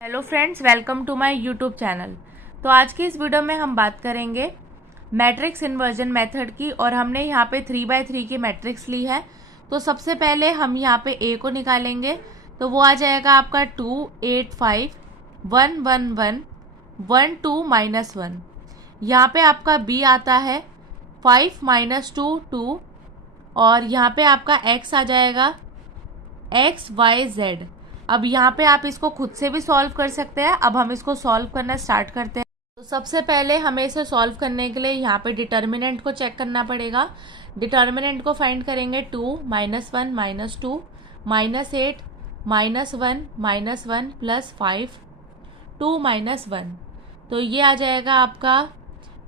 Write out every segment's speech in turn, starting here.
Hello friends, welcome to my YouTube channel. तो आज की इस वीडियो में हम बात करेंगे मैट्रिक्स इन्वर्जन मेथड की, और हमने यहाँ पे 3x3 की मैट्रिक्स ली है। तो सबसे पहले हम यहाँ पे ए को निकालेंगे, तो वो आ जाएगा आपका 2 8 5 1 1 1 1 2 -1। यहाँ पे आपका बी आता है 5 -2 2, और यहाँ पे आपका एक्स आ जाएगा XYZ। अब यहाँ पे आप इसको खुद से भी सॉल्व कर सकते हैं। अब हम इसको सॉल्व करना स्टार्ट करते हैं। तो सबसे पहले हमें इसे सॉल्व करने के लिए यहाँ पे डिटर्मिनेंट को चेक करना पड़ेगा। डिटर्मिनेंट को फाइंड करेंगे 2 -1 -2 -8 -1 -1 प्लस 5 2 -1। तो ये आ जाएगा आपका,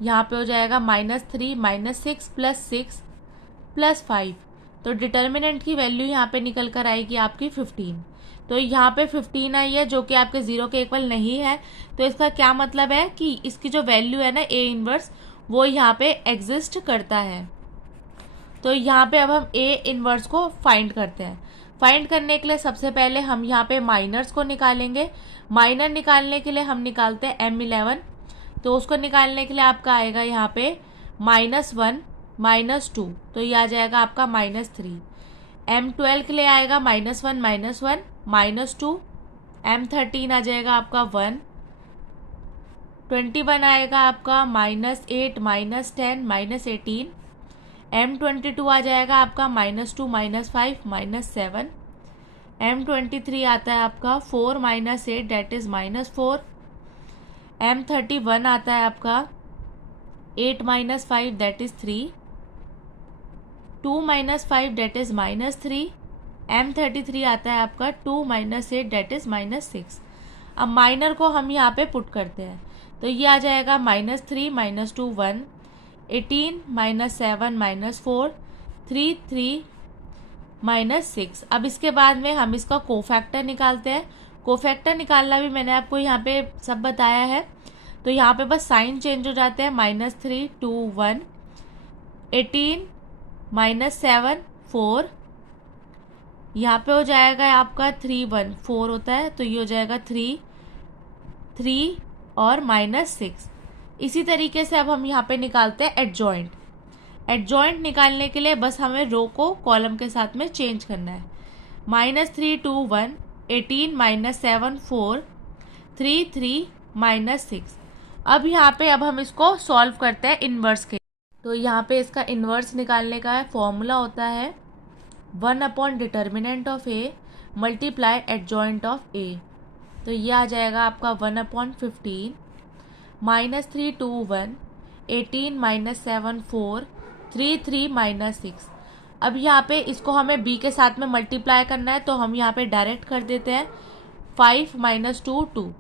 यहाँ पे हो जाएगा -3 -6 प्लस 6 प्लस 5। तो डिटर्मिनेंट की वैल्यू यहाँ पे निकल कर आएगी आपकी 15। तो यहाँ पे 15 आई है, जो कि आपके 0 के इक्वल नहीं है। तो इसका क्या मतलब है कि इसकी जो वैल्यू है ना ए इनवर्स, वो यहाँ पे एग्जिस्ट करता है। तो यहाँ पे अब हम ए इनवर्स को फाइंड करते हैं। फाइंड करने के लिए सबसे पहले हम यहाँ पे माइनर्स को निकालेंगे। माइनर निकालने के लिए हम निकालते हैं M11। तो उसको निकालने के लिए आपका आएगा यहाँ पे -1 -2, तो ये आ जाएगा आपका -3। M12 के लिए आएगा -1 -1 -2। M13 आ जाएगा आपका 1। 21 आएगा आपका -8 -10 -18। M22 आ जाएगा आपका -2 -5 -7। M23 आता है आपका 4 -8 दैट इज -4। M31 आता है आपका 8 -5 that is 3। 2 -5 date is -3। M33 आता है आपका 2 -8 डेट इज -6। अब माइनर को हम यहाँ पे पुट करते हैं, तो ये आ जाएगा -3 -2 1 18 -7 -4 3 3 -6। अब इसके बाद में हम इसका कोफैक्टर निकालते हैं। कोफैक्टर निकालना भी मैंने आपको यहाँ पे सब बताया है। तो यहाँ पे बस साइन चेंज हो जाते हैं, -3 2 1 18 -7 4। यहाँ पे हो जाएगा आपका 3 1 4 होता है, तो ये हो जाएगा 3 3 और -6। इसी तरीके से अब हम यहाँ पे निकालते हैं एडजॉइंट। एडजॉइंट निकालने के लिए बस हमें रो को कॉलम के साथ में चेंज करना है। -3 2 1 18 -7 4 3 3 -6। अब यहाँ पे अब हम इसको सॉल्व करते हैं इनवर्स के। तो यहाँ पे इसका इन्वर्स निकालने का फॉर्मूला होता है 1 determinant of A multiply adjoint of A. तो ये आ जाएगा आपका 1/15 -3 2 1 18 -7 4 3 3 -6। अब यहाँ पे इसको हमें बी के साथ में मल्टीप्लाई करना है, तो हम यहाँ पे डायरेक्ट कर देते हैं 5 -2 2।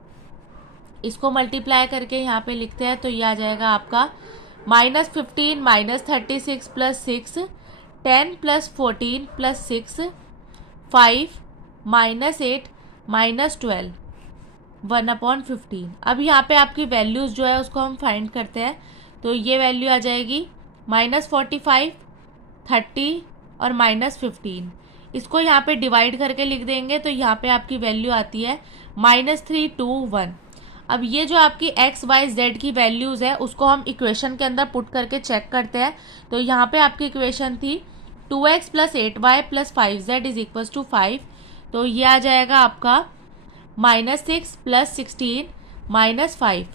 इसको मल्टीप्लाई करके यहाँ पे लिखते हैं, तो ये आ जाएगा आपका -15 -36 प्लस 6 10 प्लस 14 प्लस 6 5 -8 -12 1/15। अब यहाँ पे आपकी वैल्यूज़ जो है उसको हम फाइंड करते हैं। तो ये वैल्यू आ जाएगी -45 30 और -15। इसको यहाँ पे डिवाइड करके लिख देंगे, तो यहाँ पे आपकी वैल्यू आती है -3 2 1। अब ये जो आपकी एक्स वाई जेड की वैल्यूज़ है उसको हम इक्वेशन के अंदर पुट करके चेक करते हैं। तो यहाँ पे आपकी इक्वेशन थी 2x + 8y + 5z = 5। तो ये आ जाएगा आपका -6 + 16 -5।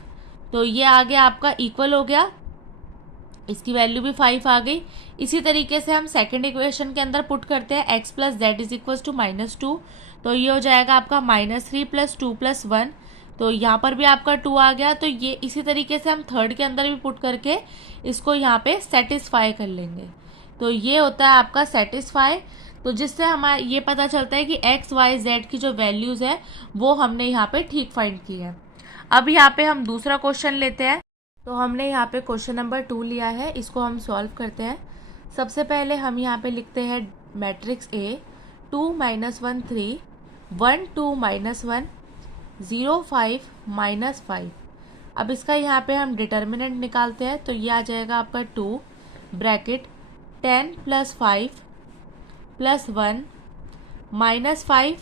तो ये आ गया आपका इक्वल हो गया, इसकी वैल्यू भी 5 आ गई। इसी तरीके से हम सेकंड इक्वेशन के अंदर पुट करते हैं x + z = -2। तो ये हो जाएगा आपका -3 + 2 + 1। तो यहाँ पर भी आपका 2 आ गया। तो ये इसी तरीके से हम थर्ड के अंदर भी पुट करके इसको यहाँ पे सेटिस्फाई कर लेंगे। तो ये होता है आपका सेटिस्फाई। तो जिससे हमारा ये पता चलता है कि एक्स वाई जेड की जो वैल्यूज़ है वो हमने यहाँ पे ठीक फाइंड की है। अब यहाँ पे हम दूसरा क्वेश्चन लेते हैं। तो हमने यहाँ पे क्वेश्चन नंबर 2 लिया है, इसको हम सॉल्व करते हैं। सबसे पहले हम यहाँ पे लिखते हैं मैट्रिक्स ए 2 -1 3 1 2 -1 0 5 -5। अब इसका यहाँ पे हम डिटर्मिनेंट निकालते हैं। तो ये आ जाएगा आपका 2 ब्रैकेट 10 + 5 + 1 -5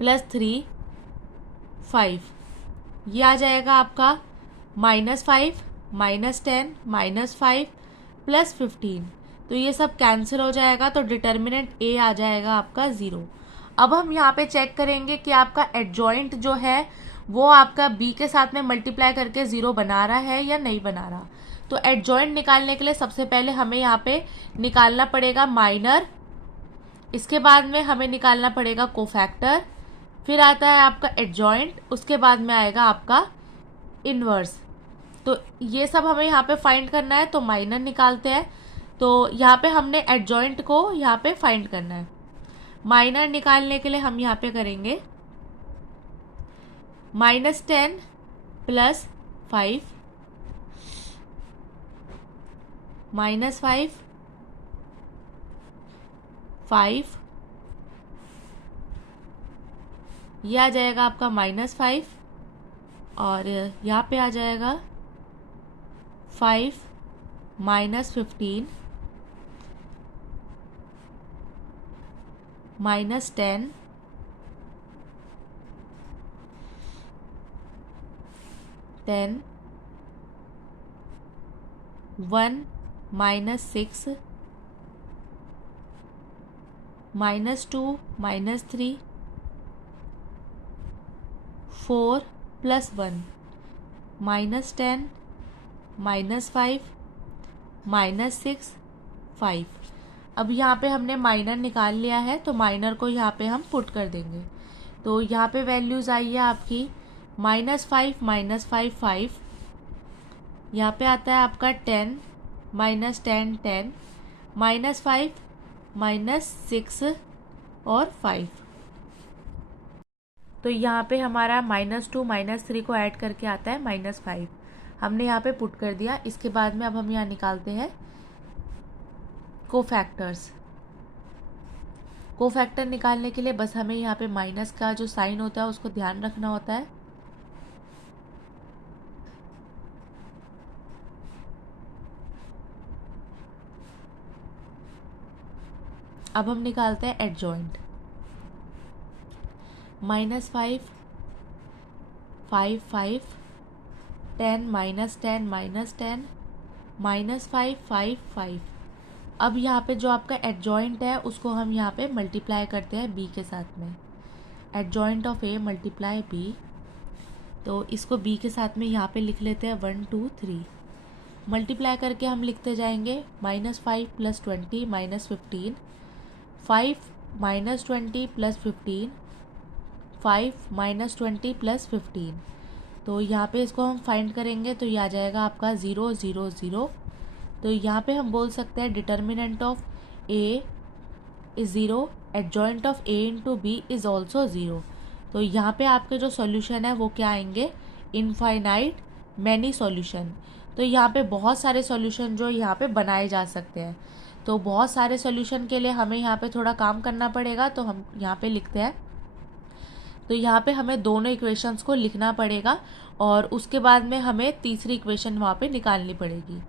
+ 3 5, ये आ जाएगा आपका -5, -10, -5 +15, तो ये सब कैंसिल हो जाएगा, तो डिटर्मिनेंट ए आ जाएगा आपका 0। अब हम यहाँ पे चेक करेंगे कि आपका एडजॉइंट जो है वो आपका बी के साथ में मल्टीप्लाई करके 0 बना रहा है या नहीं बना रहा। तो एडजॉइंट निकालने के लिए सबसे पहले हमें यहाँ पे निकालना पड़ेगा माइनर, इसके बाद में हमें निकालना पड़ेगा कोफैक्टर, फिर आता है आपका एडजॉइंट, उसके बाद में आएगा आपका इनवर्स। तो ये सब हमें यहाँ पे फाइंड करना है, तो माइनर निकालते हैं। तो यहाँ पे हमने एडजॉइंट को यहाँ पे फाइंड करना है। माइनर निकालने के लिए हम यहाँ पे करेंगे -10 +5 -5 5, ये आ जाएगा आपका -5, और यहाँ पे आ जाएगा 5 -15 -10 10 1 -6 -2 -3 4 +1 -10 -5 -6 5। अब यहाँ पे हमने माइनर निकाल लिया है, तो माइनर को यहाँ पे हम पुट कर देंगे। तो यहाँ पे वैल्यूज़ आई है आपकी -5 -5 5, यहाँ पे आता है आपका 10 -10 10 -5 -6 और 5। तो यहाँ पे हमारा -2 -3 को ऐड करके आता है -5, हमने यहाँ पे पुट कर दिया। इसके बाद में अब हम यहाँ निकालते हैं कोफैक्टर्स। कोफैक्टर निकालने के लिए बस हमें यहाँ पे माइनस का जो साइन होता है उसको ध्यान रखना होता है। अब हम निकालते हैं एडजॉइंट। -5 5 5 10 -10 -10 -5 5 5। अब यहाँ पे जो आपका एडजॉइंट है उसको हम यहाँ पे मल्टीप्लाई करते हैं बी के साथ में। Adjoint of A multiply B, तो इसको बी के साथ में यहाँ पे लिख लेते हैं 1 2 3। मल्टीप्लाई करके हम लिखते जाएंगे -5 + 20 -15 5 -20 + 15 5 -20 + 15। तो यहाँ पे इसको हम फाइंड करेंगे तो ये आ जाएगा आपका 0 0 0। तो यहाँ पे हम बोल सकते हैं determinant of A is 0, adjoint of A into B is also 0। तो यहाँ पे आपके जो सॉल्यूशन है वो क्या आएंगे, इनफाइनाइट मैनी सॉल्यूशन। तो यहाँ पे बहुत सारे सॉल्यूशन जो यहाँ पे बनाए जा सकते हैं। तो बहुत सारे सॉल्यूशन के लिए हमें यहाँ पे थोड़ा काम करना पड़ेगा, तो हम यहाँ पे लिखते हैं। तो यहाँ पे हमें दोनों इक्वेशंस को लिखना पड़ेगा और उसके बाद में हमें तीसरी इक्वेशन वहाँ पे निकालनी पड़ेगी।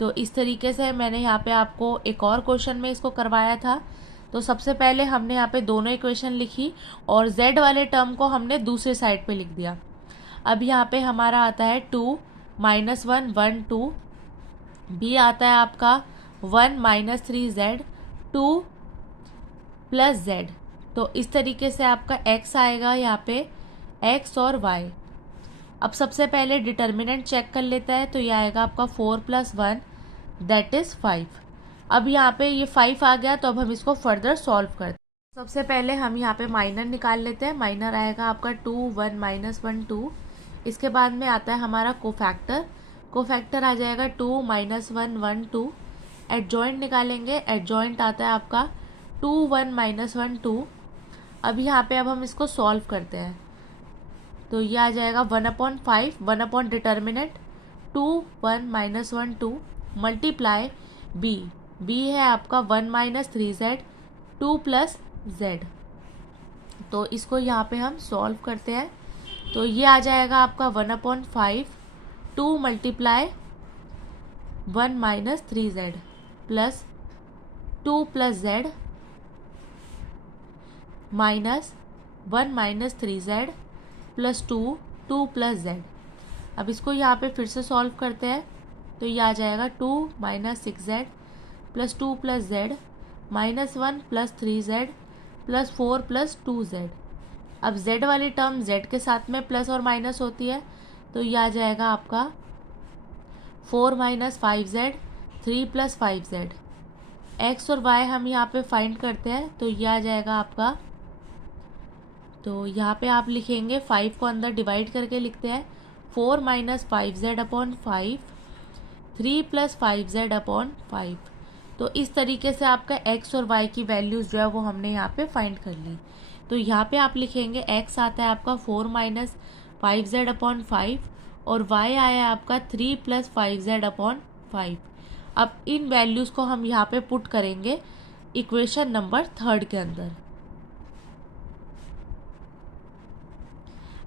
तो इस तरीके से मैंने यहाँ पे आपको एक और क्वेश्चन में इसको करवाया था। तो सबसे पहले हमने यहाँ पे दोनों इक्वेशन लिखी और z वाले टर्म को हमने दूसरे साइड पे लिख दिया। अब यहाँ पे हमारा आता है 2 -1 1 2, b आता है आपका 1 -3z 2 + z। तो इस तरीके से आपका x आएगा यहाँ पे, x और y। अब सबसे पहले डिटर्मिनेंट चेक कर लेता है, तो ये आएगा आपका 4 + 1 दैट इज़ 5। अब यहाँ पे ये 5 आ गया, तो अब हम इसको फर्दर सॉल्व करते हैं। सबसे पहले हम यहाँ पे माइनर निकाल लेते हैं। माइनर आएगा आपका 2 1 -1 2। इसके बाद में आता है हमारा कोफैक्टर। कोफैक्टर आ जाएगा 2 -1 1 2। एडजॉइंट निकालेंगे। एडजॉइंट आता है आपका 2 1 -1 2। अब यहाँ पे अब हम इसको सॉल्व करते हैं, तो ये आ जाएगा 1/5 1 डिटर्मिनेंट 2 1 -1 2 मल्टीप्लाई b। b है आपका 1 -3z 2 + z। तो इसको यहाँ पे हम सॉल्व करते हैं, तो ये आ जाएगा आपका 1/5 2 multiply 1 -3z plus 2 + z -1 -3z plus 2, 2 plus Z. अब इसको यहाँ पे फिर से सॉल्व करते हैं तो ये आ जाएगा 2 minus 6z plus 2 plus Z minus 1 plus 3z plus 4 plus 2z। अब z वाली टर्म z के साथ में प्लस और माइनस होती है तो ये आ जाएगा आपका 4 minus 5z 3 plus 5z। x और y हम यहाँ पे फाइंड करते हैं तो ये आ जाएगा आपका, तो यहाँ पे आप लिखेंगे 5 को अंदर डिवाइड करके लिखते हैं 4 minus 5z upon 5 3 plus 5z upon 5। तो इस तरीके से आपका x और y की वैल्यूज़ जो है वो हमने यहाँ पे फाइंड कर ली। तो यहाँ पे आप लिखेंगे x आता है आपका 4 माइनस 5z अपॉन 5 और y आया आपका 3 प्लस 5z अपॉन 5। अब इन वैल्यूज़ को हम यहाँ पे पुट करेंगे इक्वेशन नंबर 3 के अंदर।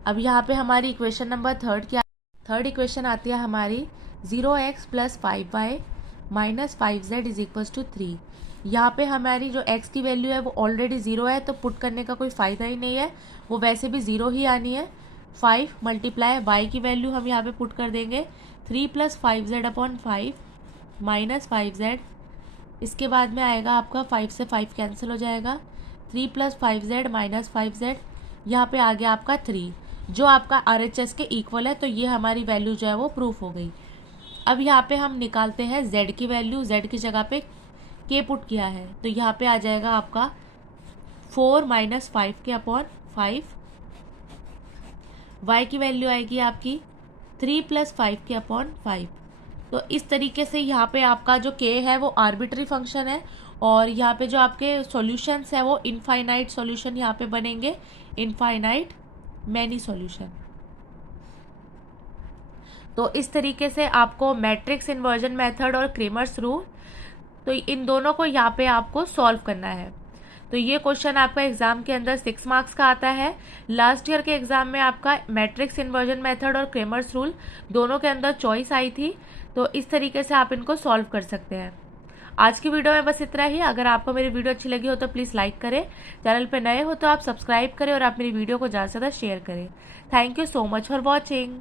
अब यहाँ पे हमारी इक्वेशन नंबर 3 की थर्ड इक्वेशन आती है हमारी 0x plus 5y minus 5z is equals to 3। यहाँ पे हमारी जो x की वैल्यू है वो ऑलरेडी 0 है तो पुट करने का कोई फ़ायदा ही नहीं है, वो वैसे भी 0 ही आनी है। 5 मल्टीप्लाई y की वैल्यू हम यहाँ पे पुट कर देंगे 3 plus 5z upon 5 minus 5z। इसके बाद में आएगा आपका 5 से 5 कैंसिल हो जाएगा 3 प्लस 5z माइनस 5z। यहाँ पे आ गया आपका 3 जो आपका RHS के इक्वल है, तो ये हमारी वैल्यू जो है वो प्रूफ हो गई। अब यहाँ पे हम निकालते हैं z की वैल्यू, z की जगह पे k पुट किया है तो यहाँ पे आ जाएगा आपका 4 माइनस 5 के अपॉन 5। y की वैल्यू आएगी आपकी 3 प्लस 5 के अपॉन 5। तो इस तरीके से यहाँ पे आपका जो k है वो आर्बिट्री फंक्शन है और यहाँ पे जो आपके सॉल्यूशंस है वो इनफाइनाइट सॉल्यूशन यहाँ पे बनेंगे, इनफाइनाइट मैनी सॉल्यूशन। तो इस तरीके से आपको मैट्रिक्स इन्वर्जन मेथड और क्रेमर्स रूल, तो इन दोनों को यहाँ पे आपको सॉल्व करना है। तो ये क्वेश्चन आपका एग्जाम के अंदर 6 मार्क्स का आता है। लास्ट ईयर के एग्जाम में आपका मैट्रिक्स इन्वर्जन मेथड और क्रेमर्स रूल दोनों के अंदर चॉइस आई थी, तो इस तरीके से आप इनको सॉल्व कर सकते हैं। आज की वीडियो में बस इतना ही। अगर आपको मेरी वीडियो अच्छी लगी हो तो प्लीज़ लाइक करें, चैनल पर नए हो तो आप सब्सक्राइब करें और आप मेरी वीडियो को ज़्यादा से ज़्यादा शेयर करें। Thank you so much for watching.